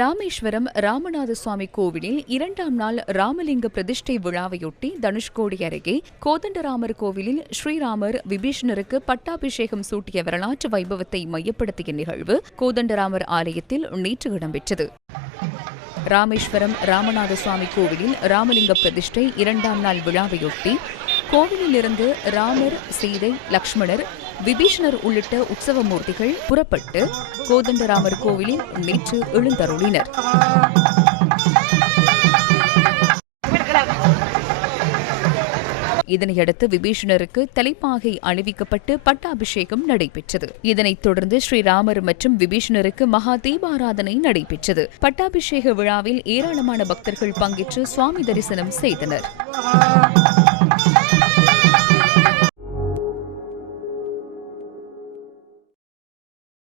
ராமேஸ்வரம் ராமநாத சுவாமி கோவிலில் 2ஆம் நாள் ராமலிங்க பிரதிஷ்டை விழாவையொட்டி தனுஷ்கோடி அருகே கோதண்டராமர் கோவிலில் ஸ்ரீராமர் விபீஷணருக்கு பட்டாபிஷேகம் சூட்டிய வரலாற்று வைபவத்தை மையப்படுத்திய நிகழ்வு கோதண்டராமர் ஆலயத்தில் நேற்று இடம்பெற்றது. ராமேஸ்வரம் ராமநாத சுவாமி கோவிலில் ராமலிங்க பிரதிஷ்டை 2ஆம் நாள் விழாவையொட்டி கோவிலிலிருந்து ராமர், சீதை, லக்ஷ்மணர், விபீஷணர் உள்ளிட்ட உற்சவ மூர்த்திகள் புறப்பட்டு கோதண்டராமர் கோவிலில் நேற்று எழுந்தருளினர். இதனையடுத்து விபீஷணருக்கு தலைப்பாகை அணிவிக்கப்பட்டு பட்டாபிஷேகம் நடைபெற்றது. இதனைத் தொடர்ந்து ஸ்ரீராமர் மற்றும் விபீஷணருக்கு மகா தீபாராதனை நடைபெற்றது. பட்டாபிஷேக விழாவில் ஏராளமான பக்தர்கள் பங்கேற்று சுவாமி தரிசனம் செய்தனர்.